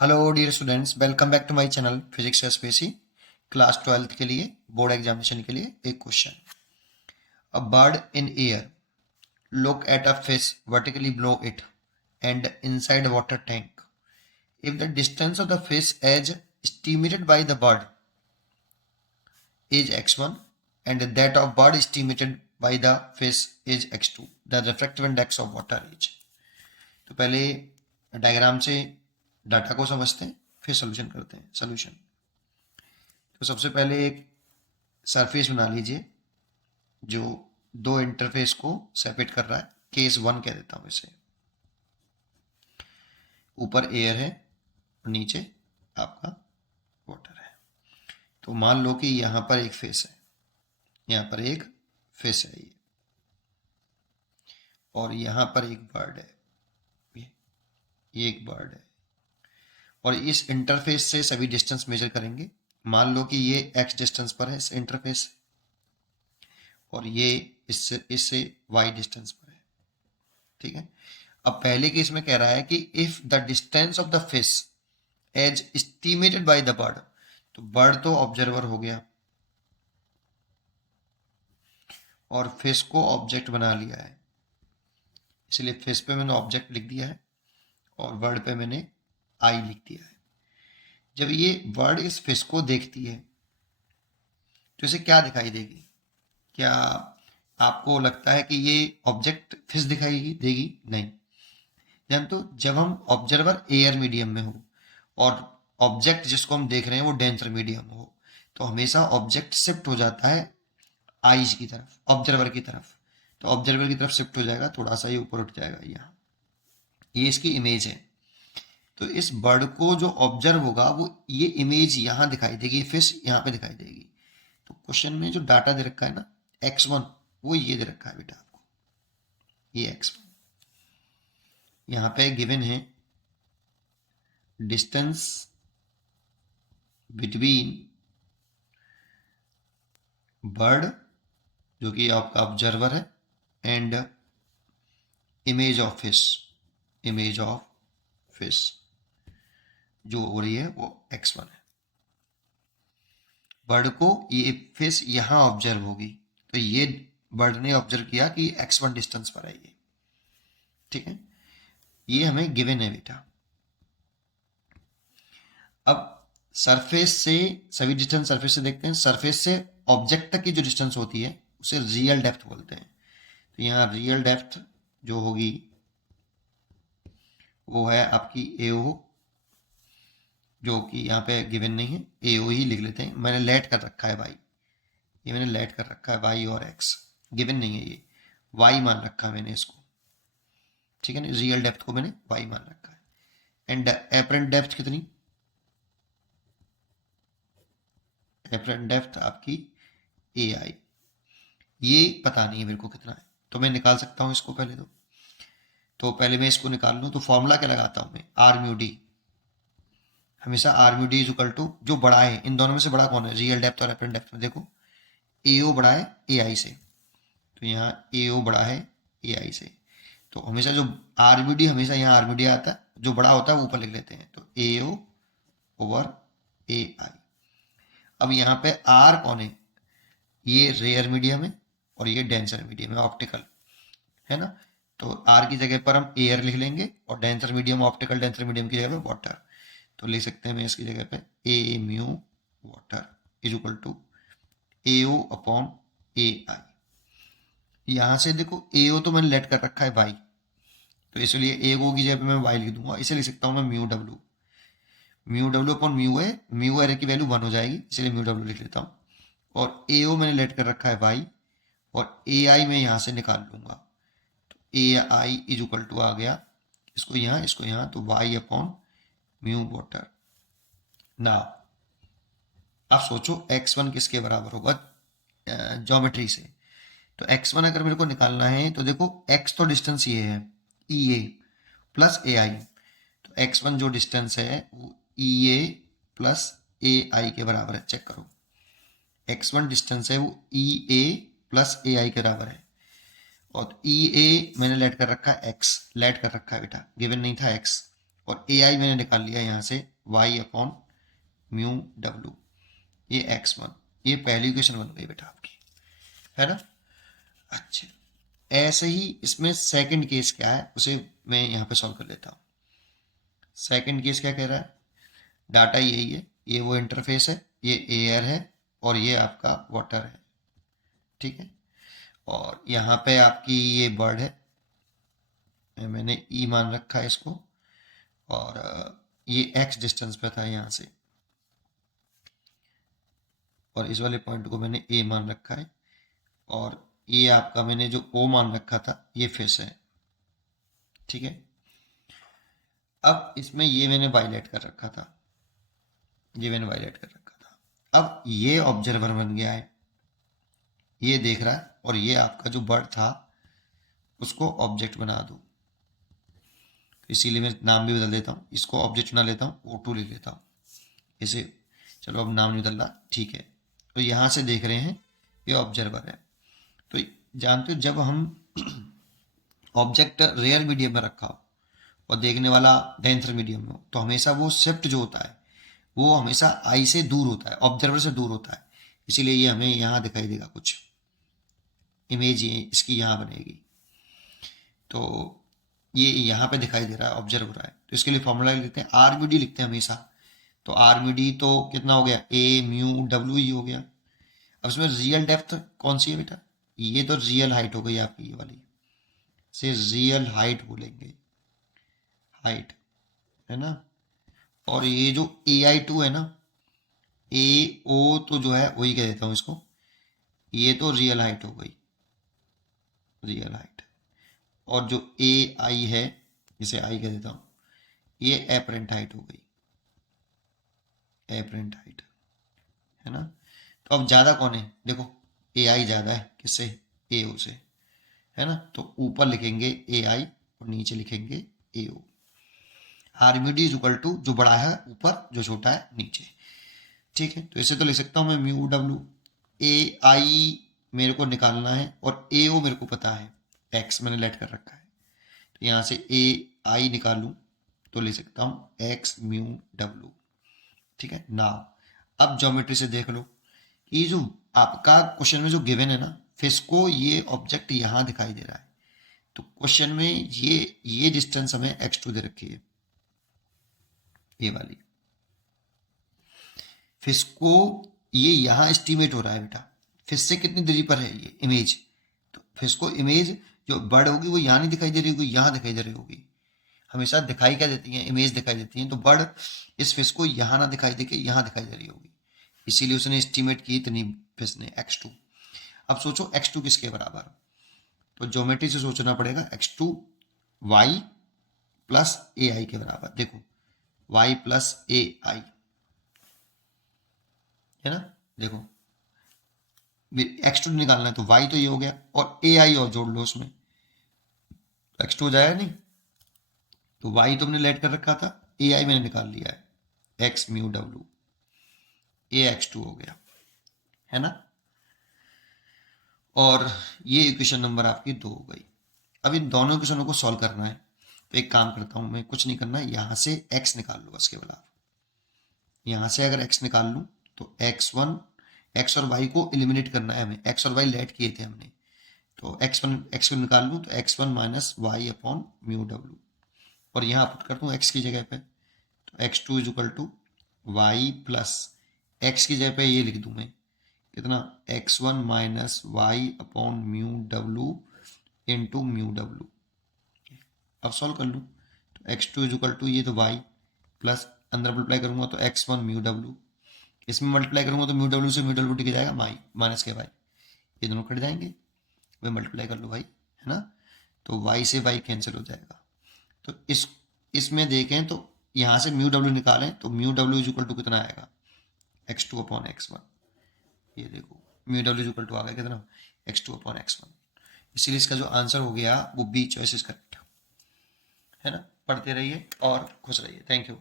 Hello dear students, welcome back to my channel physics SPSC. Class 12th के लिए board examination के लिए एक question. A bird in air look at a fish vertically below it and inside a water tank. If the distance of the fish as estimated by the bird is x1 and that of bird estimated by the fish is x2, the refractive index of water is। तो पहले diagram से data को समझते हैं, फिर solution करते हैं। Solution तो सबसे पहले एक सरफेस बना लीजिए जो दो इंटरफेस को सेपरेट कर रहा है। केस 1 कह देता हूं इसे। ऊपर एयर है और नीचे आपका वाटर है। तो मान लो कि यहां पर एक फेस है, यहां पर एक फेस है ये, और यहां पर एक बर्ड है, ये एक बर्ड है। और इस इंटरफेस से सभी डिस्टेंस मेजर करेंगे। मान लो कि ये एक्स डिस्टेंस पर है इस इंटरफेस से, और ये इससे वाई डिस्टेंस पर है। ठीक है। अब पहले केस में कह रहा है कि if the distance of the fish as estimated by the bird, तो बर्ड तो ऑब्जर्वर हो गया और फिश को ऑब्जेक्ट बना लिया है, इसलिए फिश पे मैंने ऑब्जेक्ट लिख दिया है और बर्ड पे मैंने आई लिख दिया है। जब ये बर्ड इस फिश को देखती है तो इसे क्या दिखाई देगी? क्या आपको लगता है कि ये ऑब्जेक्ट फिश दिखाई देगी? नहीं। तो जब हम ऑब्जर्वर एयर मीडियम में हो और ऑब्जेक्ट जिसको हम देख रहे हैं वो डेंसर मीडियम हो, तो हमेशा ऑब्जेक्ट शिफ्ट हो जाता है आईज की तरफ, ऑब्जर्वर की तरफ। तो ऑब्जर्वर की तरफ शिफ्ट हो जाएगा, थोड़ा सा ये ऊपर उठ जाएगा। यहाँ ये इसकी इमेज है। तो इस बर्ड को जो ऑब्जर्व होगा वो ये इमेज यहाँ दिखाई देगी, फिश यहाँ पे दिखाई देगी। तो क्वेश्चन में जो डाटा दे रखा है ना x1, वो ये दे रखा है बेटा आपको, ये x1। यहाँ पे गिवन है डिस्टेंस बिटवीन बर्ड जो कि आपका ऑब्जर्वर है and image of fish, image of fish जो हो रही है वो x1 है। बर्ड को ये फिश यहां ऑब्जर्व होगी, तो ये बर्ड ने ऑब्जर्व किया कि x1 डिस्टेंस पर है ये। ठीक है, ये हमें गिवन है बेटा। अब सरफेस से सभी डिस्टेंस सरफेस से देखते हैं। सरफेस से ऑब्जेक्ट तक की जो डिस्टेंस होती है उसे रियल डेप्थ बोलते हैं। तो यहाँ रियल डेप्थ जो होगी वो है आपकी एओ, जो कि यहाँ पे गिवन नहीं है, एओ ही लिख लेते हैं। मैंने लेट कर रखा है वाई, ये मैंने लेट कर रखा है वाई और एक्स, गिवन नहीं है ये, वाई मान रखा है मैंने इसको। ठीक है ना, रियल डेप्थ को मैंने वाई मान रखा है। एंड एपरेंट डेप्थ कितनी? एपरेंट डेप्थ आपकी ए आई, ये पता नहीं है मेरे को कितना है, तो मैं निकाल सकता हूँ इसको पहले। तो पहले मैं इसको निकाल लूँ तो फॉर्मूला क्या लगाता हूँ मैं? R mu D. हमेशा R mu D is equal to, जो बड़ा है इन दोनों में से बड़ा कौन है? रियल डेप्थ और एपरेंट डेप्थ में देखो ए ओ बड़ा है ए आई से, तो यहाँ ए ओ बड़ा है ए आई से। तो हमेशा जो आर म्यू डी, हमेशा यहाँ आर म्यू डी आता है, जो बड़ा होता है वो ऊपर लिख लेते हैं। तो ए ओ ओवर ए आई। अब यहाँ पे आर कौन है? ये रेयर मीडियम है और ये डेंसर मीडियम है, ऑप्टिकल है ना। तो आर की जगह पर हम एयर लिख लेंगे और denser medium, optical denser medium की जगह पे वाटर। तो लिख सकते हैं मैं इसकी जगह पे A mu water is equal to A O upon A I. यहाँ से देखो ए ओ तो मैंने लेट कर रखा है वाई, तो इसलिए ए ओ की जगह पे मैं वाई लिख दूंगा। इसे लिख सकता हूँ मैं mu W, mu W upon mu है, म्यू एरे की वैल्यू 1 हो जाएगी, इसलिए म्यू डब्ल्यू लिख लेता हूँ। और ए ओ मैंने लेट कर रखा है वाई, और ए आई मैं यहाँ से निकाल लूंगा। ए आई इज इक्वल टू आ गया, इसको यहाँ, तो वाई अपॉन म्यू वाटर। ना अब सोचो x1 किसके बराबर होगा ज्योमेट्री से? तो x1 अगर मेरे को निकालना है तो देखो x तो डिस्टेंस ये है ई ए प्लस ए आई। तो x1 जो डिस्टेंस है वो ई ए प्लस ए आई के बराबर है। चेक करो, x1 डिस्टेंस है वो ई ए प्लस ए आई के बराबर है। और ई ए मैंने लेट कर रखा है x, लेट कर रखा है बेटा, गिवन नहीं था x। और ए आई मैंने निकाल लिया यहाँ से वाई अपॉन म्यू डब्लू, ये x1। ये पहली इक्वेशन बन गई बेटा आपकी, है ना। अच्छा, ऐसे ही इसमें सेकंड केस क्या है उसे मैं यहाँ पे सॉल्व कर लेता हूँ। सेकंड केस क्या कह रहा है, डाटा यही है, ये वो इंटरफेस है, ये एयर है और ये आपका वाटर है, ठीक है। और यहाँ पे आपकी ये बर्ड है, मैंने ई मान रखा है इसको, और ये x डिस्टेंस पे था यहाँ से, और इस वाले पॉइंट को मैंने a मान रखा है, और ये आपका मैंने जो o मान रखा था ये फिश है, ठीक है। अब इसमें ये मैंने वायलेट कर रखा था, ये मैंने वायलेट कर रखा था। अब ये ऑब्जर्वर बन गया है, ये देख रहा है, और ये आपका जो बर्ड था उसको ऑब्जेक्ट बना दूँ, इसीलिए मैं नाम भी बदल देता हूँ, इसको ऑब्जेक्ट बना लेता हूँ, O2 लिख लेता हूँ इसे। चलो अब नाम नहीं बदल रहा, ठीक है। तो यहाँ से देख रहे हैं ये ऑब्जर्वर है। तो जानते हो जब हम ऑब्जेक्ट रेयर मीडियम में रखा हो और देखने वाला डेंसर मीडियम में हो, तो हमेशा वो शिफ्ट जो होता है वो हमेशा आई से दूर होता है, ऑब्जर्वर से दूर होता है। इसीलिए ये हमें यहाँ दिखाई देगा, कुछ इमेज ये इसकी यहाँ बनेगी, तो ये यहाँ पे दिखाई दे रहा है, ऑब्जर्व हो रहा है। तो इसके लिए फॉर्मूला लिखते हैं, आर म्यू डी लिखते हैं हमेशा। तो आर म्यू डी तो कितना हो गया, ए म्यू डब्ल्यू ई हो गया। अब इसमें रियल डेप्थ कौन सी है बेटा, ये तो रियल हाइट हो गई आपकी, ये वाली से रियल हाइट बोलेंगे, हाइट, है ना। और ये जो ए आई टू है ना, ए ओ तो जो है वही कह देता हूँ इसको, ये तो रियल हाइट हो गई, रियल हाइट। और जो ए आई है, जिसे आई कह देता हूँ, ये एपरेंट हाइट हो गई, एपरेंट हाइट, है ना। तो अब ज़्यादा कौन है, देखो ए आई ज़्यादा है किससे, ए ओ से, है ना। तो ऊपर लिखेंगे ए आई और नीचे लिखेंगे A O. R mu D is equal to, जो बड़ा है ऊपर, जो छोटा है नीचे, ठीक है। तो इसे तो लिख सकता हूँ मैं म्यू डब्ल्यू, ए आई मेरे को निकालना है और ए ओ मेरे को पता है, एक्स मैंने लेट कर रखा है। तो यहाँ से ए आई निकालूं तो ले सकता हूँ एक्स म्यू डब्ल्यू, ठीक है ना। अब ज्योमेट्री से देख लो, ये जो आपका क्वेश्चन में जो गिवन है ना, फिश को ये ऑब्जेक्ट यहाँ दिखाई दे रहा है, तो क्वेश्चन में ये डिस्टेंस हमें x2 दे रखी है, ये वाली फिश को ये यहाँ एस्टिमेट हो रहा है बेटा, फिश से कितनी दूरी पर है ये इमेज। तो फिश को इमेज जो बर्ड होगी वो यहाँ नहीं दिखाई दे रही होगी, यहाँ दिखाई दे रही होगी। हमेशा दिखाई क्या देती हैं, इमेज दिखाई देती हैं। तो बर्ड इस फिश को यहाँ ना दिखाई देके यहाँ दिखाई दे रही होगी, इसीलिए उसने एस्टिमेट की इतनी फिश ने x2। अब सोचो x2 किसके बराबर, तो ज्योमेट्री से सोचना पड़ेगा, x2 y प्लस ए आई के बराबर। देखो y प्लस ए आई, है ना। देखो x2 निकालना है तो y तो ये हो गया, और ए आई और जोड़ लो उसमें, x2 हो जाएगा नहीं, तो y तुमने लेट कर रखा था, ए आई मैंने निकाल लिया है, x म्यू डब्ल्यू, ए x2 हो गया, है ना। और ये इक्वेशन नंबर आपकी 2 हो गई। अब इन दोनों इक्वेशनों को सॉल्व करना है, तो एक काम करता हूं मैं, कुछ नहीं करना, यहां से x निकाल लो बस केवल। आप यहां से अगर x निकाल लूं तो x1, x और y को एलिमिनेट करना है हमें, x और y लेट किए थे हमने, तो x को निकाल लूं तो x1 minus y upon mu डब्ल्यू, और यहाँ पुट कर दूं x की जगह पे, तो x2 is equal to y plus x की जगह पे ये लिख दूं मैं कितना, x1 minus y upon mu W into mu W. अब सॉल्व कर लूँ तो x2 इज इक्वल टू, ये तो y प्लस अंदर मल्टीप्लाई करूंगा तो x1 म्यू डब्ल्यू, इसमें मल्टीप्लाई करूंगा तो म्यू डब्ल्यू से म्यू डब्ल्यू टिक जाएगा, माई माइनस के वाई, ये दोनों कट जाएंगे, वे मल्टीप्लाई कर लो भाई, है ना। तो y से y कैंसिल हो जाएगा। तो इसमें देखें तो यहाँ से म्यू डब्ल्यू निकालें तो mu W is equal to कितना आएगा, x2 अपॉन x1। ये देखो mu W is equal to आ गया कितना, x2 अपॉन x1। इसीलिए इसका जो आंसर हो गया वो बी चॉइस इज करेक्ट, है ना। पढ़ते रहिए और खुश रहिए, थैंक यू।